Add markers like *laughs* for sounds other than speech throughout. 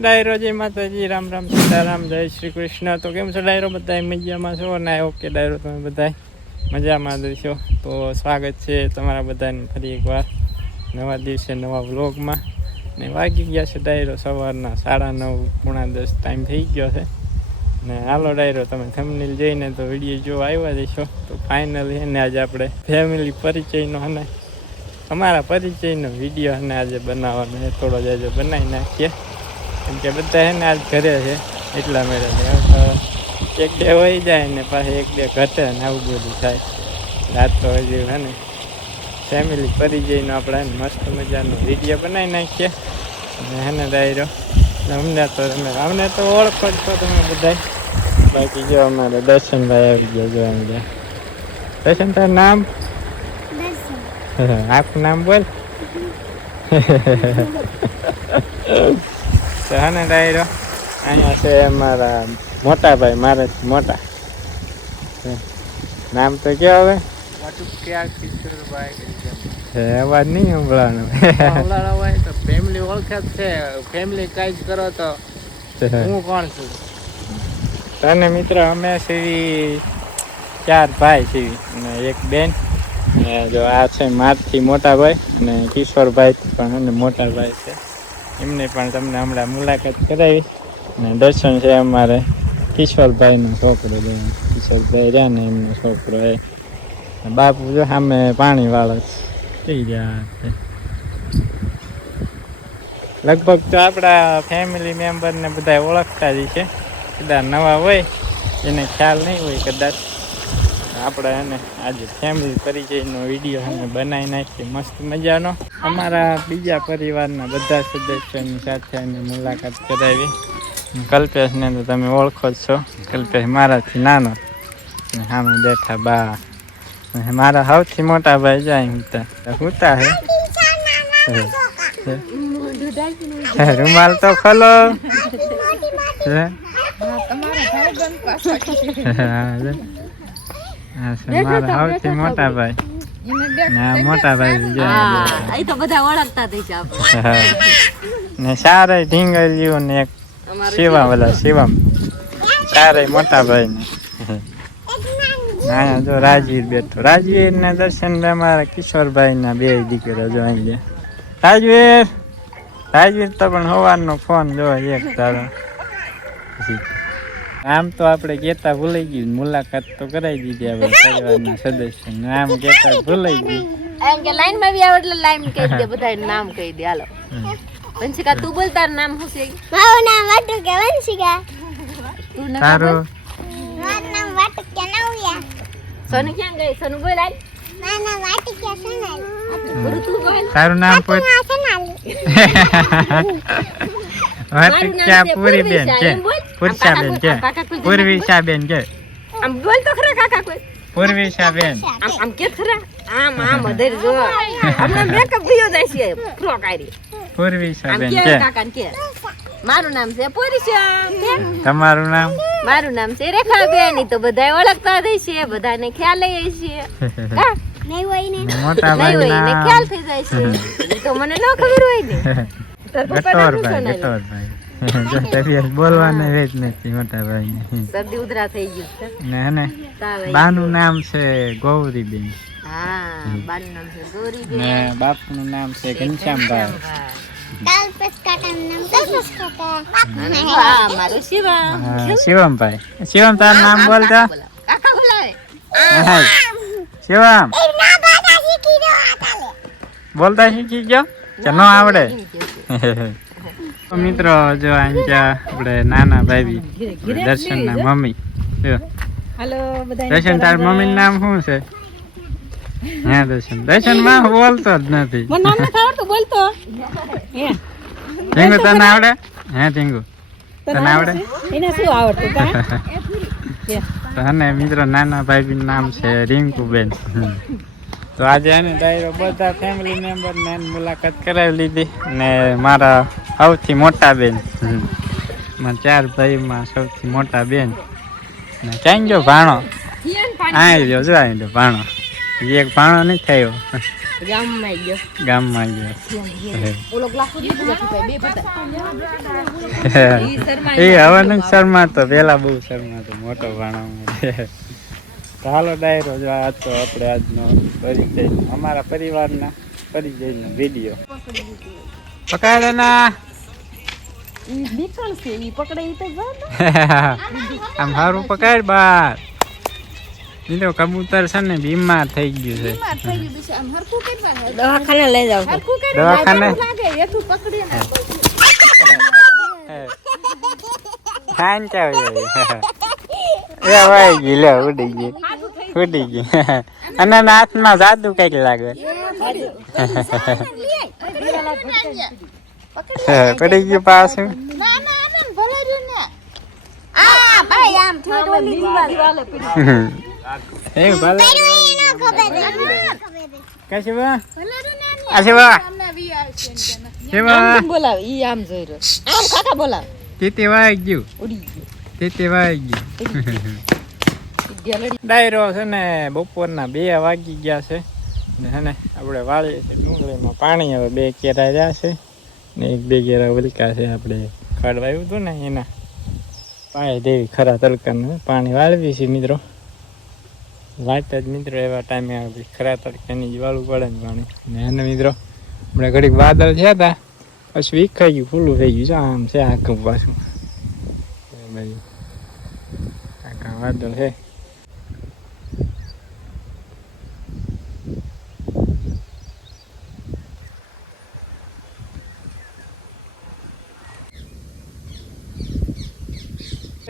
ડાયરો જય માતાજી, રામ રામ સીતારામ જય શ્રી કૃષ્ણ. તો કેમ છો ડાયરો? બધા મજામાં છો? ના, ઓકે ડાયરો, તમે બધા મજામાં દઈશો તો સ્વાગત છે તમારા બધાને ફરી એકવાર નવા દિવસે નવા વ્લોગમાં. ને વાગી ગયા છે ડાયરો સવારના સાડા નવ પૂણા દસ ટાઈમ થઈ ગયો છે. ને હાલો ડાયરો, તમે થમનીલ જઈને તો વીડિયો જો આવ્યા જશો. તો ફાઇનલી એને આજે આપણે ફેમિલી પરિચયનો અને અમારા પરિચયનો વીડિયો અને આજે બનાવવાનો છે. થોડો જ આજે બનાવી નાખીએ. કેમ કે બધા એને આજ ઘરે છે એટલા મેળે છે. એક બે વહી જાય ને પાછી એક બે ઘટે ને આવું બધું થાય. રાત તો હજી હે ને ફેમિલી પરિચયનો આપણે મસ્ત મજાનો વીડિયો બનાવી નાખીએ. અને હે ને ડાયરો અમને તો તમે અમને તો ઓળખો જ છો તમે બધા બાકી જો અમારે દર્શનભાઈ આવી ગયા જો એમ ગયા દર્શન તારું નામ? આખું નામ બોલ. *laughs* તો હે ને ડાયરો. અહીંયા છે અમારા મોટા ભાઈ મારે મોટા. નામ તો કે હવે? અવાજ નહીં સંભળાવાનો ફેમિલી ઓળખે જ છે. ફેમિલી કઈ જ કરો તો હું કોણ છું? તને મિત્ર અમે સીવી ચાર ભાઈ સીવી અને એક બેન. જો આ છે મારથી મોટા ભાઈ અને કિશોરભાઈ પણ અને મોટા ભાઈ છે. એમને પણ તમને હમણાં મુલાકાત કરાવી. અને દર્શન છે અમારે કિશોરભાઈનો છોકરો છે. કિશોરભાઈ રહ્યા ને એમનો છોકરો એ. બાપુ જો સામે પાણી વાળો થઈ ગયા લગભગ તો આપણા ફેમિલી મેમ્બરને બધા ઓળખતા જ છે. કદાચ નવા હોય, એને ખ્યાલ નહીં હોય, કદાચ આપણે એને આજે ફેમિલી પરિચયનો વીડિયો અમે બનાવી નાખીએ. મસ્ત મજાનો. અમારા બીજા પરિવારના બધા સદસ્યોની સાથે અમે મુલાકાત કરાવી. કલ્પેશને તો તમે ઓળખો જ છો. કલ્પેશ મારાથી નાનો. અને સામે બેઠા બા. મારા સૌથી મોટા ભાઈ જાય હુતા હુતા હે? હે. રૂમાલ તો ખોલો. હે? મોટા ભાઈ. ને મોટા ભાઈ તો બધા ઓળખતા થઈ છે ને સારે ઢીંગલીઓ ને એક શિવમ ઓલા શિવમ. સારે મોટા ભાઈ ને. અહીંયા જો રાજવીર બેઠો. રાજવીર ને દર્શન અમારા કિશોરભાઈ ના બે દીકરા જો અહીં ગયા. રાજવીર રાજવીર તો પણ સવારનો ફોન જો એક તારો. આમ તો આપણે કેતા ભૂલાઈ ગયું મુલાકાત તો કરાવી દીધી આપણે પરિવારના સદસ્ય આમ કેતા ભૂલાઈ ગયું. એમ કે લાઈનમાં બી આવે એટલે લાઈન કહી દે બધા નામ કહી દે. હાલો. વંશિકા તું બોલ તારું નામ શું છે? મારું નામ વાટુકે વંશિકા. તું નામ તારું? મારું નામ વાટુકે નવ્યા. સોનુ ક્યાં ગઈ? સોનુ બોલ નામ બોલ. તારું નામ પૂરી *laughs* બેન છે એમ બોલ. પૂર્ષા બેન છે આમ કાકા બેન છે આમ બોલ તો ખરા કાકા કોઈ. પૂર્વિશા બેન આમ આમ કે ખરા? આમ આમ અધર જો. હમણાં મેકઅપ ગયો જાય છે. ફ્રોક આરી પૂર્વિશા આમ કે કાકા કે? મારું નામ છે પોરીશ્યામ તમારું નામ? મારું નામ છે રેખાબેન. તો બધા ઓળખતા જ છે બધાને ખ્યાલ છે *laughs* હા. નહીં હોય ને. મોટા ભાઈ ને ખ્યાલ થઈ જાય છે. *laughs* તો મને ન ખબર હોય ને. તાર પપ્પા નામ શું તબિયત બોલવાને વેચ નથી મોટા ભાઈ શરદી ઉધરા થઈ ગયું છે. ને ને? બાનું નામ છે ગૌરીબેન. ગયો. નામ છે ને બાપનું નામ છે ઘનશ્યામભાઈ. શિવમભાઈ. શિવમ તારું નામ બોલતા? શિવમ. શીખી બોલતા શીખી ગયો? કે ન આવડે? મિત્રો જો અહીંયા આપણે નાના ભાઈ દર્શન ના મમ્મી. દર્શન તાર મમ્મી નામ શું છે? હા દર્શન. દર્શનમાં *laughs* બોલતો જ નથી. બોલતો. *laughs* ટીંગુ તને આવડે? હે ટીંગુ તને આવડે એને શું આવડતું તને? *laughs* મિત્રો નાના ભાઈ નામ છે રિંકુબેન. તો આજે એને ડાયરો બધા ફેમિલી મેમ્બર ને એની મુલાકાત કરાવી લીધી ને મારા સૌથી મોટા બેન. મારા ચાર ભાઈમાં સૌથી મોટા બેન. ને ક્યાં ગયો ભાણો? આ રહ્યો જો આ ગયો ભાણો. એક ભાણો નહીં થયો. ગામમાં ગયો. ગામમાં ગયો. ગયો શર્મા એ હવે નથી શરમાતો પેલા બહુ શરમાતો મોટો ભાણો. તો હાલો ડાયરો જો આ તો આપણે આજનો પરિચય. અમારા પરિવારના પરિચયનો વીડિયો પકડે ના. ઈ નીકળશે ઈ પકડે ઈ તો જાને *laughs* આમ સારું પકડ બાર. નીલો કબૂતર છે ને બીમાર થઈ ગયું છે. દવાખાને લઈ જાવ દવાખાને? ખાન *laughs* ચાવ. *laughs* એ ભાઈ ગીલે ઉડી ગઈ. ઉડી ગઈ. અને હાથમાં જાદુ કંઈક લાગે. *laughs* પડી ગયું. પાછું. બોલાવ? ઈ આમ જોઈ રહ્યો. આમ કાકા બોલાવ? તીતી વાઈ ગયું. ઉડી ગયો. તીતી વાઈ ગયું. ડાયરો છે ને, બપોરના બે વાગી ગયા છે. ને હે ને, આપણે વાળીએ છીએ ડુંગળીમાં પાણી. હવે બે કેરા રહ્યા છે ને એક બે કેરા વલકા છે. આપણે કાઢવા હતું ને, એના પાણી દેવી ખરા તડકાનું પાણી વાળવી છે મિત્રો. વાંચતા જ મિત્રો એવા ટાઈમે આવી. ખરા તડકાની જ વાળું પડે ને પાણી. ને એને મિત્રો હમણાં ઘડીક વાદળ થયા હતા. પછી વિખાઈ ગયું, ફૂલું થઈ ગયું છે. આમ છે આખું પાછું. બાજુ આખા વાદળ છે.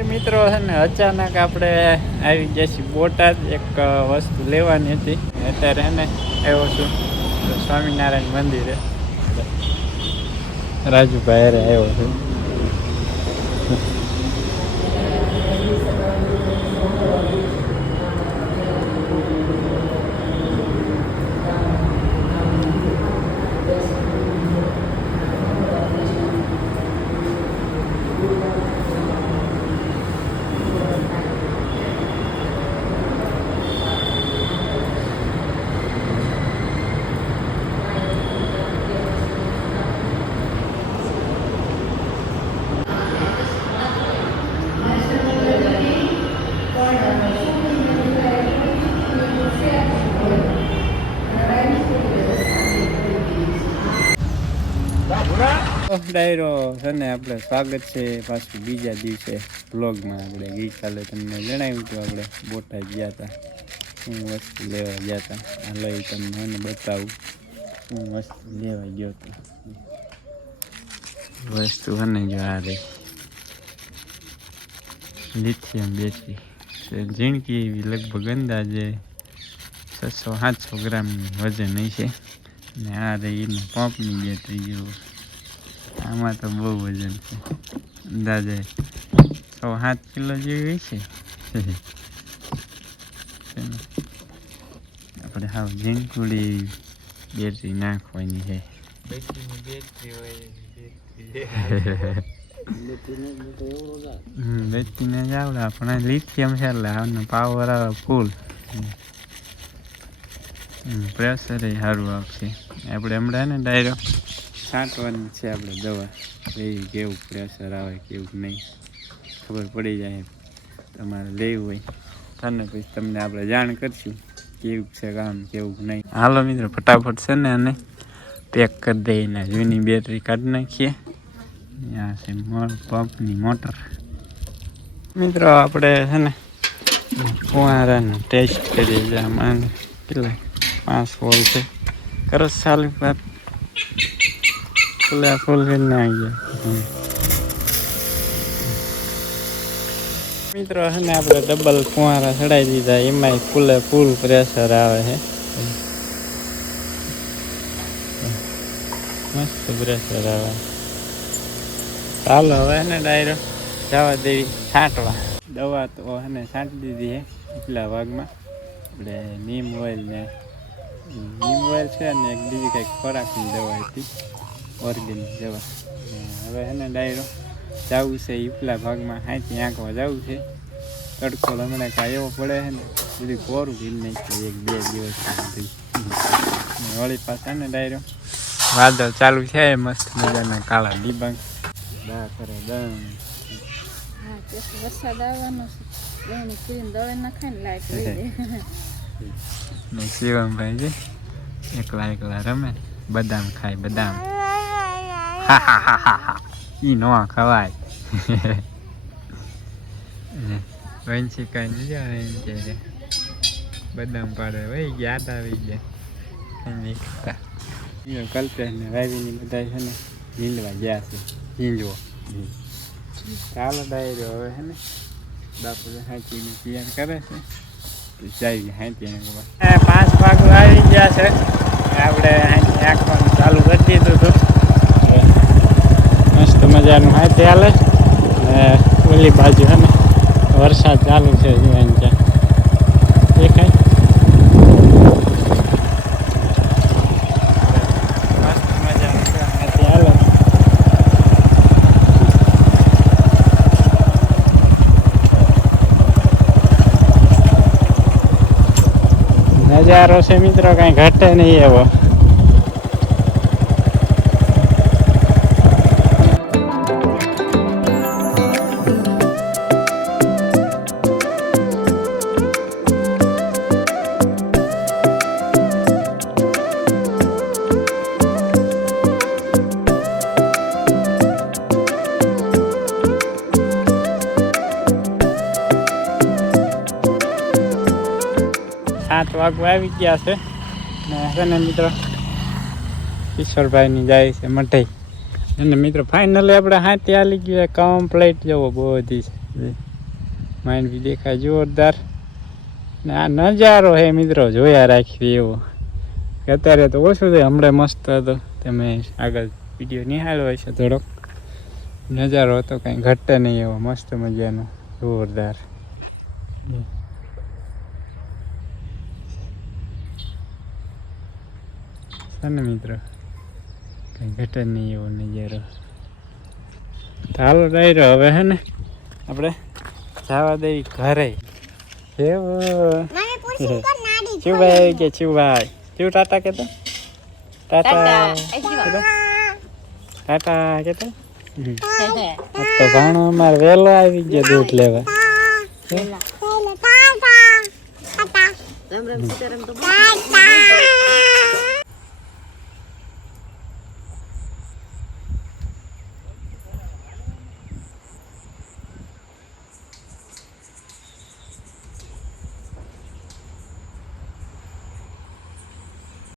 મિત્રો છે ને, અચાનક આપણે આવી ગયા છીએ બોટાદ, એક વસ્તુ લેવાની હતી. અત્યારે ને, આવ્યો છું સ્વામિનારાયણ મંદિરે. રાજુભાઈ આવ્યો છું. ડાયરો છે ને, આપણે સ્વાગત છે પાછું બીજા દિવસે બ્લોગમાં આપણે ગઈકાલે તમને જણાવ્યું હતું, આપણે બોટાદ ગયા હતા. હું વસ્તુ લેવા ગયા હતા. આ લઈ તમને મને બતાવું. હું વસ્તુ લેવા ગયો હતો. વસ્તુ અને જો આ રહી. લિથિયમ બેસી. ઝીણકી એવી લગભગ અંદાજે છસો, સાતસો ગ્રામ વજન હશે. ને આ રહી એનું પંપની બેટરી જેવું આમાં તો બહુ વજન છે. અંદાજે છ સાત કિલો જેવી છે. આપણે હાવ ઝીંકુડી બેટરી નાખવાની છે. બેટરીને જ આવડે. આપણે લિથિયમ છે એટલે આનો પાવર આવે ફૂલ પ્રેશર સારું આવશે. આપણે હમણાં ને ડાયરો છાંટવાની છે આપણે દવા. લેવી કેવું પ્રેશર આવે, કેવું નહીં. ખબર પડી જાય તમારે લેવું હોય. તને પછી તમને આપણે જાણ કરશું કેવું છે કામ, કેવું નહીં. હાલો મિત્રો, ફટાફટ છે ને અને પેક કરી દઈને જૂની બેટરી કાઢી નાખીએ. આ છે પંપની મોટર મિત્રો, આપણે છે ને ફુવારાનો ટેસ્ટ કરીએ છીએ. આમાં કેટલા? પાંચ હોલ છે. કરો ચાલુ બાપ ફૂલે ફૂલ કરીને મિત્રો ને આપણે ડબલ ફુવારા ચડાવી દીધા એમાંય ફૂલે ફૂલ પ્રેશર આવે છે મસ્ત પ્રેશર આવે ચાલો હવે ને ડાયરો જવા દેવી છાંટવા દવા તો હે છાંટી દીધી છે એટલા ભાગમાં આપણે નીમ ઓઇલ ને નીમ ઓઇલ છે ને, એક બીજી કંઈક ખોરાકની દવા હતી. ઓર્ગેનિક જવા. હવે એને ને ડાયરો જવું છે ઉપલા ભાગમાં હાથી આંકવા જવું છે. તડકો હમણાં કાંઈ એવો પડે છે ને બધું કોરું પી નાખ્યું એક બે દિવસ વળી પાછા ને ડાયરો. વાદળ ચાલુ છે મસ્ત મજાના કાળા ડિબાંગ. દા કરે દમ વરસાદ આવવાનો છે. ને લાઈટ જાય શિવમભાઈ એકલા એકલા રમે બદામ ખાય બદામ. ઈ નો ખવાય વંશી કઈ નહીં આવે એમ કે છે. બદામ પાડે વહી ગયા તા આવી ગયા એમ નહીં કરતા ને વાવીની બધા છે ને ઝીલવા ગયા છે ઝીંજવો ચાલો ડાયરો હવે છે ને બાપુ હાચીને તૈયાર કરે છે તો જાય હાંતી પાંચ વાગો આવી ગયા છે આપણે આંખવાનું ચાલુ કરી દીધું હતું મજાનું હાંતી હાલે. ને ઓલી બાજુ હે ને વરસાદ ચાલુ છે જોઈને ત્યાં દેખાય? નજારો છે મિત્રો કઈ ઘટે નહીં એવો. વાગવા આવી ગયા છે. ને છે મિત્રો, કિશોરભાઈની જાય છે મઠાઈ અને મિત્રો ફાઇનલી આપણે હાથી હાલી ગયા કમ્પ્લીટ જવો, બધી છે. માઇન્ડ બી દેખાય જોરદાર. ને આ નજારો હે મિત્રો, જોયા રાખવી એવો. અત્યારે તો ઓછું થાય હમણાં મસ્ત હતો. તમે આગળ વીડિયો નિહાળ્યો હશે થોડોક. નજારો હતો કંઈ ઘટે નહીં એવો, મસ્ત મજાનો, જોરદાર. છે ને મિત્રો કંઈ ઘટે નહીં એવો નજારો. ચાલો હાલો ડાયરો હવે હે ને આપણે જવા દેવી ઘરે. શું ભાઈ કે ચિવભાઈ ચિવ ટાટા કેતા? ટાટા. ટાટા કેતા? તો ભાણો અમારે વહેલો આવી ગયો દૂધ લેવા. રામ રામ સીતારામ તો